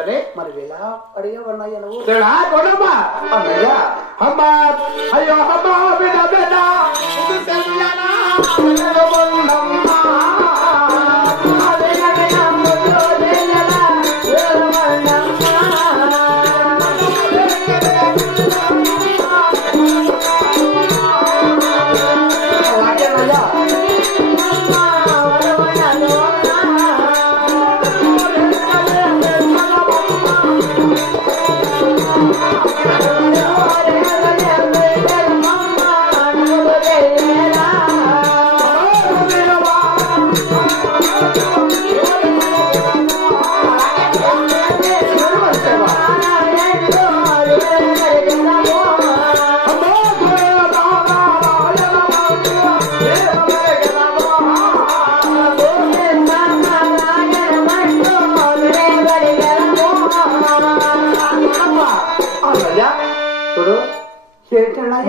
చేసుకోవాలని మరి ఎలా అడిగేవన్నయ్య నువ్వు అన్నయ్య అమ్మ అయ్యో అమ్మ బిడ్డ బిడ్డ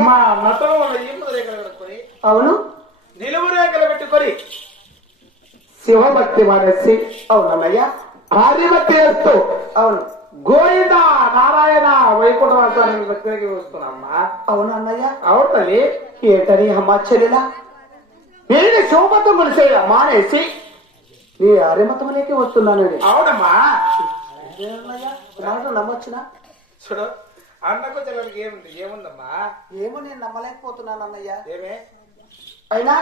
మా నతలో ఈముల రేఖలు పెట్టుకొని అవును నిలువు రేఖలు పెట్టుకొని శివభక్తి మానేసి అవునన్నయ్య ఆదిభక్తి చేస్తూ అవును గోవింద నారాయణ వైకుంఠవాసానికి దగ్గరికి వస్తున్నామ్మా. అవును అన్నయ్య అవును తల్లి. ఏంటని అమ్మ చెల్లెలా నేను శివమతం కొలిసే మానేసి నీ ఆర్యమతంలోకి వస్తున్నాను. అవునమ్మా. నమ్మొచ్చునా? చూడు అన్నకు చెల్లెలకి ఏముందమ్మా? ఏమో నేను నమ్మలేకపోతున్నాను అన్నయ్య. ఏమే అయినా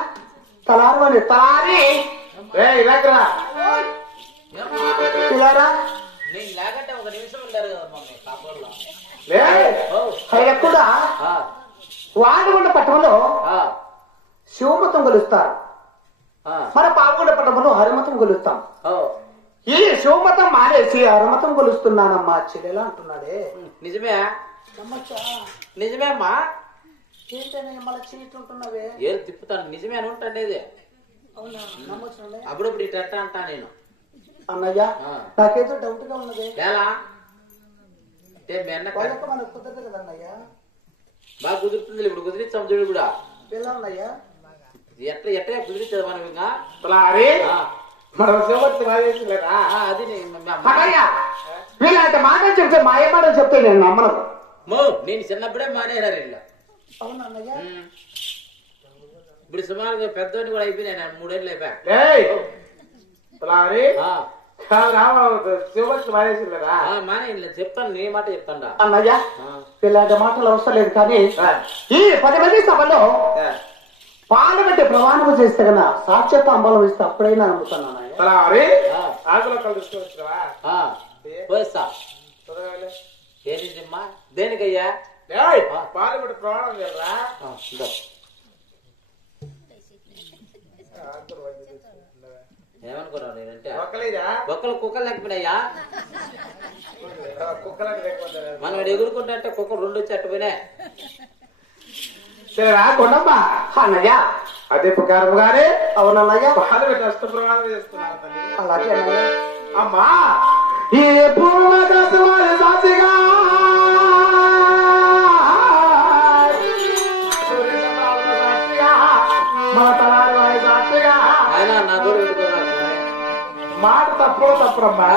తలారు తలారి ఇలాగరా ఇలారా నేను లేకంటే ఒక నిమిషం ఉంటారు కదా మమ్మీ కాపూర్లో ఆయన కూడా వాడగుండ పట్టణంలో శివమతం కొలుస్తారు, మన పాల్గొండ పట్టణంలో హరిమతం కొలుస్తాం. ఈ శివమతం మానేసి హరిమతం కొలుస్తున్నానమ్మా చెల్లెలా అంటున్నాడే. నిజమే నిజమే అమ్మా. ఏంటనే మళ్ళీ చీటుంటున్నావే? ఏది తిప్పుతాను నిజమే అని ఉంటాండేది. అవునా నమ్మొచ్చు? అప్పుడప్పుడు ఇట్ట అంటా నేను. అన్నయ్య నాకేదో డౌట్ గా ఉన్నది. ఎలా మనకు కుదరదు కదా అన్నయ్య? బాగా కుదురుతుంది. ఇప్పుడు కుదిరిస్తాం చూడు కూడా. ఎలా అన్నయ్య? ఎట్లా ఎట్లా కుదిరిస్తుంది మనం ఇంకా మన శివభక్తి రాజేశ్వరా. అది వీళ్ళంటే మాటలు చెప్తే మా ఏ మాటలు చెప్తే నేను నమ్మను. నేను చిన్నప్పుడే మానేరా ఇల్లు. అవునా అన్నయ్య? ఇప్పుడు సుమారుగా పెద్దోని కూడా అయిపోయినాయి. నేను 3 ఏళ్ళు అయిపోయా. శివభక్తి రాజేశ్వరా మానే చెప్తాను. నీ మాట చెప్తాను అన్నయ్య. ఇలాంటి మాటలు అవసరం లేదు. కానీ ఈ 10 మంది సభలో పాలు పెట్టి ప్రమాణం చేస్తే కన్నా సాక్ష్యత అంబలం ఇస్తే అప్పుడైనా నమ్ముతాను అన్నయ్య. ఆకులో కలుసుకోవచ్చువా? ఏంటమ్మా? దేనికయ్యా? పాలు పెట్టి ప్రమాణం చేయరా? ఏమనుకున్నావు నేనంటే ఒక్కలు కుక్కలు లేకపోయినాయా? కుక్కలకు లేకపోతే మనం ఎగురుకుంటా అంటే కుక్కలు 2 వచ్చి అట్టుపోయినా. సరేరా కొండమ్మా. అన్నయ్య అదే ప్రకారం గానే అవునన్నయ్య. పాలు పెట్టి అష్ట ప్రమాణం చేస్తున్నాను తల్లి. అలాగే అన్నయ్య. అమ్మా ఈ పూర్వగతవారి సాక్షిగా మన తలారి వారి సాక్షిగా ఆయన నా దూరం పెట్టుకున్నాడు. మాట తప్పురమ్మా.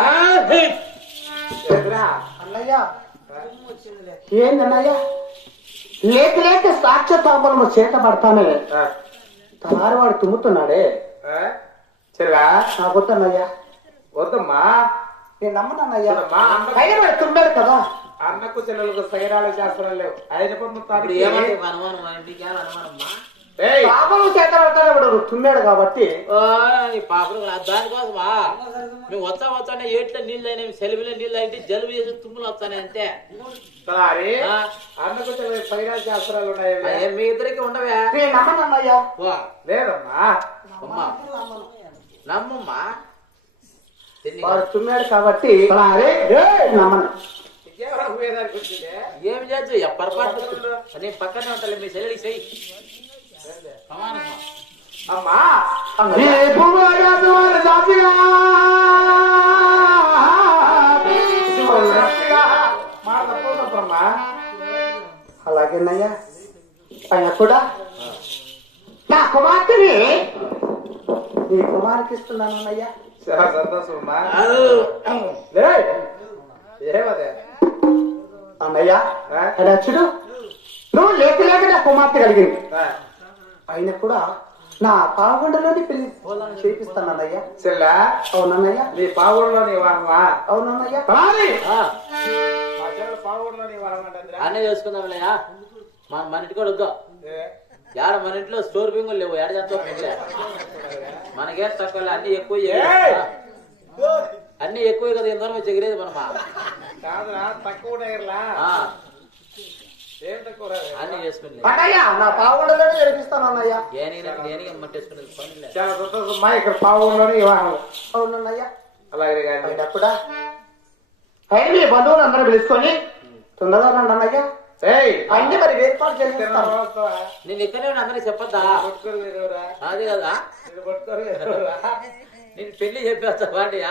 అన్నయ్య ఏందన్నయ్య? లేక లేక సాక్ష్యతాంబలము చేత పడతానే తలారి వాడు తుమ్ముతున్నాడే. చెల్లా నాకొద్దన్నయ్యా. వద్దమ్మా. నేను నమ్మనన్నయ్యా. అయినా వాడు తుమ్మాడు కదా. అన్నకు చెల్లెలకు సైరాలు శాస్త్రాలు లేవు. ఆయన ఇప్పుడు ఏమంటే అనుమానం అనుమానమ్మా. పాపలు చేత పడతాడు వాడు తుమ్మాడు కాబట్టి. పాపలు దానికోసమా మేము వచ్చానే ఏట్లో నీళ్ళు అయినా సెలవులో నీళ్ళు అయితే జలుబు చేసి తుమ్ములు వస్తానే అంతే. అన్నకు చెల్లెలకు సైరాలు శాస్త్రాలు ఉన్నాయి. మీ ఇద్దరికి ఉండవే? నేను నమ్మనన్నయ్యా. లేదమ్మా. నమ్మమ్మా. వాడు తుమ్మాడు కాబట్టి నమ్మను. ఏమి చేయొచ్చు పొరపాటు. నేను పక్కనే ఉంటాను. మీ సెలవుకి చెయ్యి. అమ్మా అలాగేనయ్యా. ఆయన కూడా నా కుమార్తెని నీ కుమార్కి ఇస్తున్నాను అన్నయ్యా. చాలా సంతోషం అమ్మా. ఏమదే అన్నయ్య అచ్చుడు నువ్వు లేక లేక నా కుమార్తె కలిగింది అయినా కూడా నా పావుగండలోని పెళ్లి చేపిస్తాను అన్నయ్య. చెల్లా అవునన్నయ్య. నీ పావుగండలోని వారమా? అవునన్నయ్య. మా చెల్లెలు పావుగండలోని వారమంటే అన్నీ చేసుకుందాంలయ్యా. మన ఇంటి కూడా వద్దాం. యాడ మన ఇంట్లో స్టోర్ బింగులు లేవు. ఏడ చేస్తా మనకేం తక్కువ, అన్ని ఎక్కువ, అన్ని ఎక్కువే కదా. ఎందరో చెగిరేది మనమా కాదురా, తక్కువ ఏం తక్కువ అన్ని చేసుకుని అన్నయ్య నా పావుగండలోనే జరిపిస్తాను అన్నయ్య. నేనే మట్టేసుకునేది పని లేదు. చాలా సంతోషమ్మా. ఇక్కడ పావుగండలోని వివాహం. అవునన్నయ్య. అలాగే కానీ అయినప్పుడా అయిన మీ బంధువులు అందరూ పిలుచుకొని తొందరగా రండి అన్నయ్య. అన్ని మరి ఏర్పాటు చేస్తాను. నేను ఇక్కడే అందరికి చెప్పొద్దా? అది కదా నేను పెళ్లి చెప్పేస్తా వాడియా.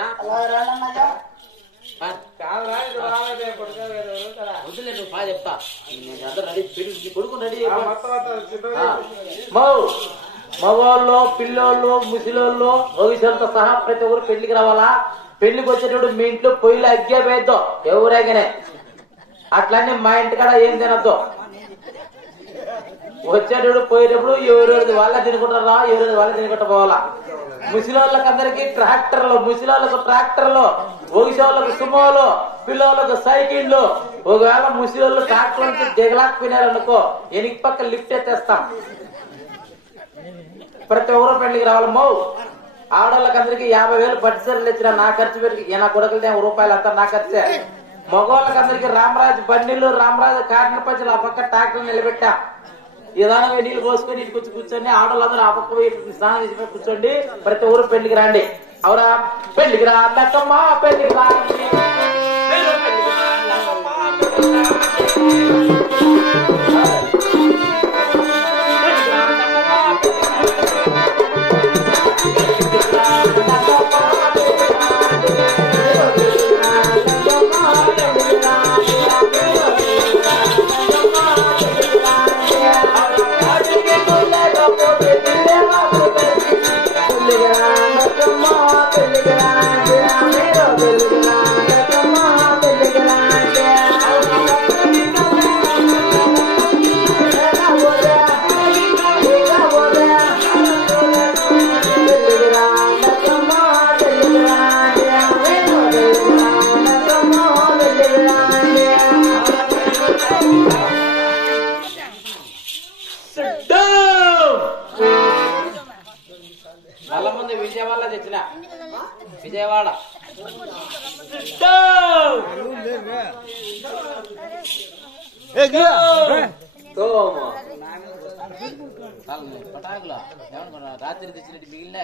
వద్దులే, నువ్వు బాగా చెప్తా. అందరూ రెడీ, పెళ్లి కొడుకు రెడీ. మగవాళ్ళు, పిల్లోళ్ళు, ముసిలోళ్ళు, భవిష్యత్తుతో సహా ప్రతి ఒక్కరు పెళ్లికి రావాలా. పెళ్లికి వచ్చేటప్పుడు మీ ఇంట్లో పొయ్యిలో అగ్గే వేద్దాం ఎవరైగానే. అట్లనే మా ఇంటికాడ ఏం తినద్దు. వచ్చేటప్పుడు పోయేటప్పుడు ఎవరెవరిది వాళ్ళ తినుకుంటారా, ఎవరెవరిది వాళ్ళ తినుకుంటా పోవాలా. ముసిలోళ్ళకి అందరికి ట్రాక్టర్లు, ముసిలోళ్ళకు ట్రాక్టర్లు, ఒగిసోళ్ళకు సుమోలు, పిల్లోళ్ళకు సైకిళ్లు. ఒకవేళ ముసిలోళ్ళు ట్రాక్టర్ నుంచి దిగలాకపోయినారనుకో ఎనికి పక్క లిఫ్ట్ ఎత్తేస్తాం. ప్రతి ఒక్కరు పెళ్లికి రావాలమ్మో. ఆడవాళ్ళకి అందరికి 50,000 పట్టిసీరలు ఇచ్చిన నా ఖర్చు పెట్టి నా కొడుకులది రూపాయలు అంతా నా ఖర్చే. మగవాళ్ళకి అందరికి రామరాజు బండిలు, రామరాజు కాటన్ పంచులు, ఆ పక్క ట్రాక్టర్ నిలబెట్టా. విధానం నీళ్ళు పోసుకొని ఇంటికి వచ్చి కూర్చొని ఆడవాళ్ళందరూ ఆ పక్క పోయి స్నానం చేసి కూర్చోండి. ప్రతి ఊరు పెళ్లికి రండి. అవురా, పెళ్లికి రా దక్కమ్మా, పెళ్లికి రా. వాళ్ళ ముందు విజయవాడ తెచ్చిన విజయవాడ పటాకులు ఏమనుకున్నా రాత్రి తెచ్చినట్టు మిగిలిన